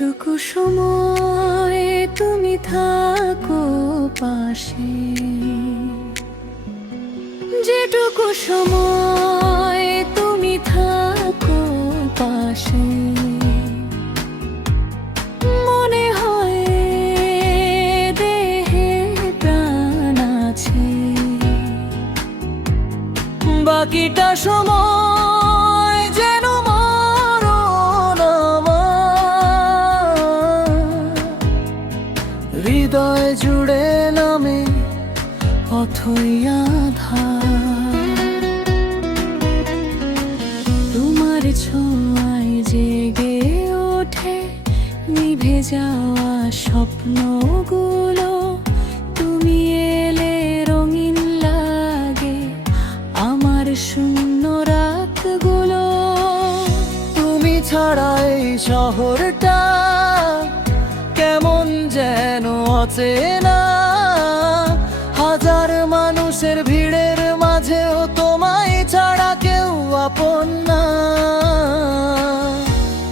যেটুকু সময় তুমি থাকো পাশে, যেটুকু সময় তুমি থাকো পাশে, মনে হয় দেহে প্রাণ আছে। বাকিটা সময় যেন মরণ আমার, হৃদয় জুড়ে নামে অথই আধার। তোমার ছোঁয়ায় জেগে ওঠে নিভে যাওয়া স্বপ্নগুলো। তুমি এলে রঙিন লাগে আমার শূন্য রাতগুলো। তুমি ছাড়া এই শহরটা কেমন যেন অচেনা। হাজার মানুষের ভিড়ের মাঝেও তোমায় ছাড়া কেউ আপন না।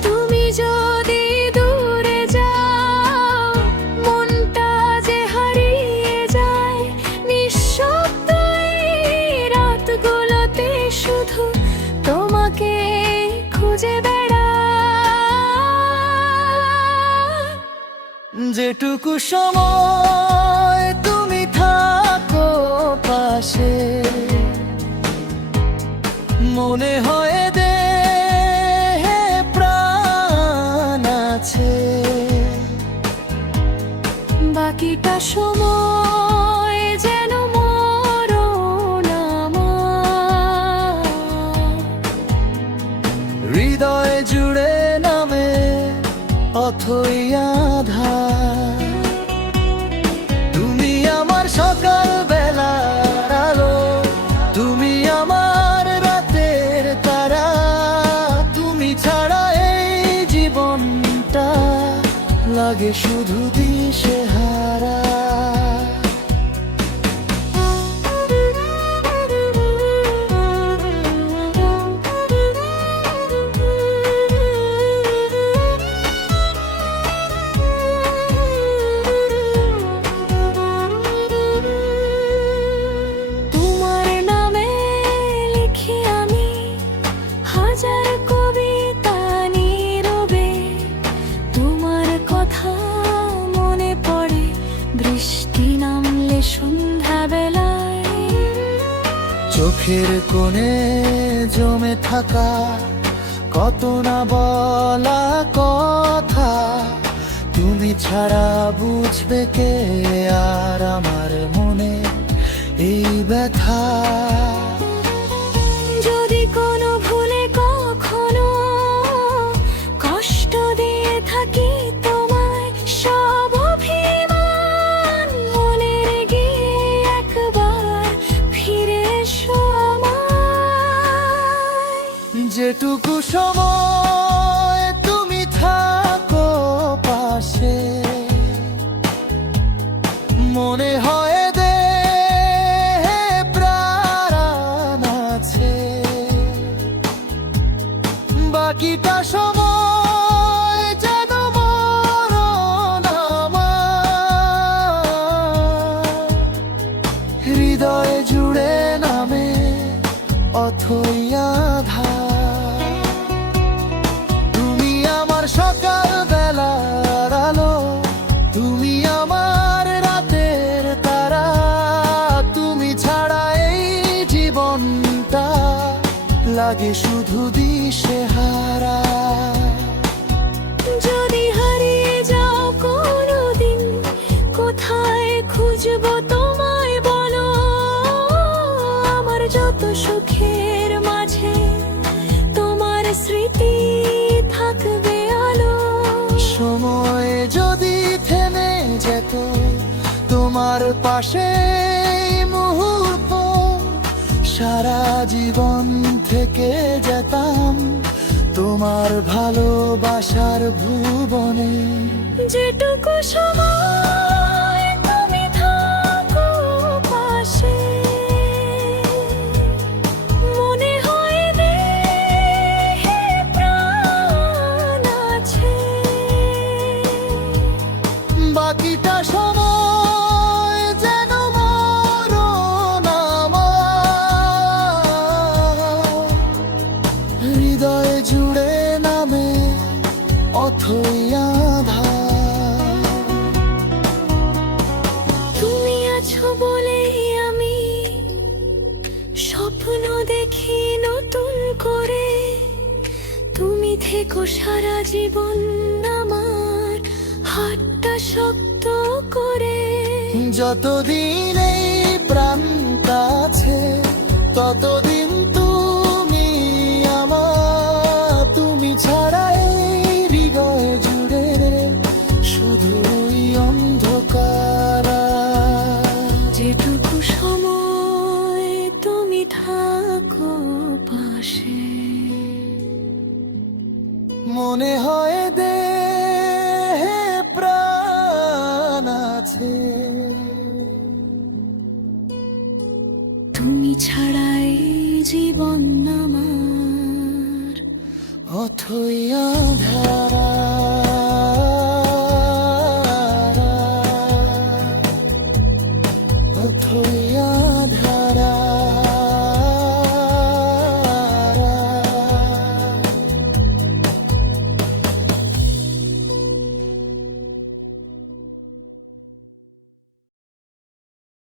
তুমি যদি দূরে যাও মনটা যে হারিয়ে যায়। নিঃশব্দ এই রাতগুলোতে শুধু তোমাকে খুঁজে বেড়াই। যেটুকু সময় তুমি থাকো পাশে, মনে হয় দেহে প্রাণ আছে। বাকিটা সময় যেন মরণ আমার, হৃদয় জুড়ে নামে অথই আধার। তুমি আমার সকাল বেলার আলো, তুমি আমার রাতের তারা। তুমি ছাড়া এই জীবনটা লাগে শুধু দিশেহারা। বৃষ্টি নামলে সন্ধ্যাবেলায় চোখের কোণে জমে থাকা কত না বলা কথা। তুমি ছাড়া বুঝবে কে আর আমার মনে এই ব্যথা। যদি কোনো ভুলে কখনো কষ্ট দিয়ে থাকি তোমায়, সব অভিমান মনে রেখে একবার ফিরে এসো আমায়। যেটুকু সময় তুমি থাকো পাশে, মনে হয় দেহে প্রাণ আছে। বাকিটা সময় যেন মরণ আমার, হৃদয় জুড়ে নামে অথই আধার। তুমি আমার সকাল বেলার আলো, তুমি আমার রাতের তারা। তুমি ছাড়া এই জীবনটা লাগে শুধু দিশেহারা। যদি হারিয়ে যাও কোনোদিন, কোথায় খুঁজবো তোমায় বলো? আমার যত সুখের মাঝে তোমার স্মৃতি থাকবে আলো। সময় যদি থেমে যেত তোমার পাশে এই মুহূর্ত, সারা জীবন থেকে যেতাম তোমার ভালোবাসার ভুবনে। যেটুকু সময় তুমি থাকো পাশে, মনে হয় দেহে প্রাণ আছে। হৃদয়ে জুড়ে নামে অথই আঁধার। তুমি আছো বলেই আমি স্বপ্ন দেখি নতুন করে, তুমি থেকো সারা জীবন আমার হাতটা শক্ত করে। যতদিন এই প্রাণ আছে ততদিন তুমি আমার, তুমি ছাড়া এই হৃদয়ে জুড়ে শুধুই অন্ধকার। যেটুকু সময় তুমি থাকো পাশে, মনে হয় দেহে প্রাণ আছে। তুমি ছাড়াই জীবন আমার অথই আঁধার।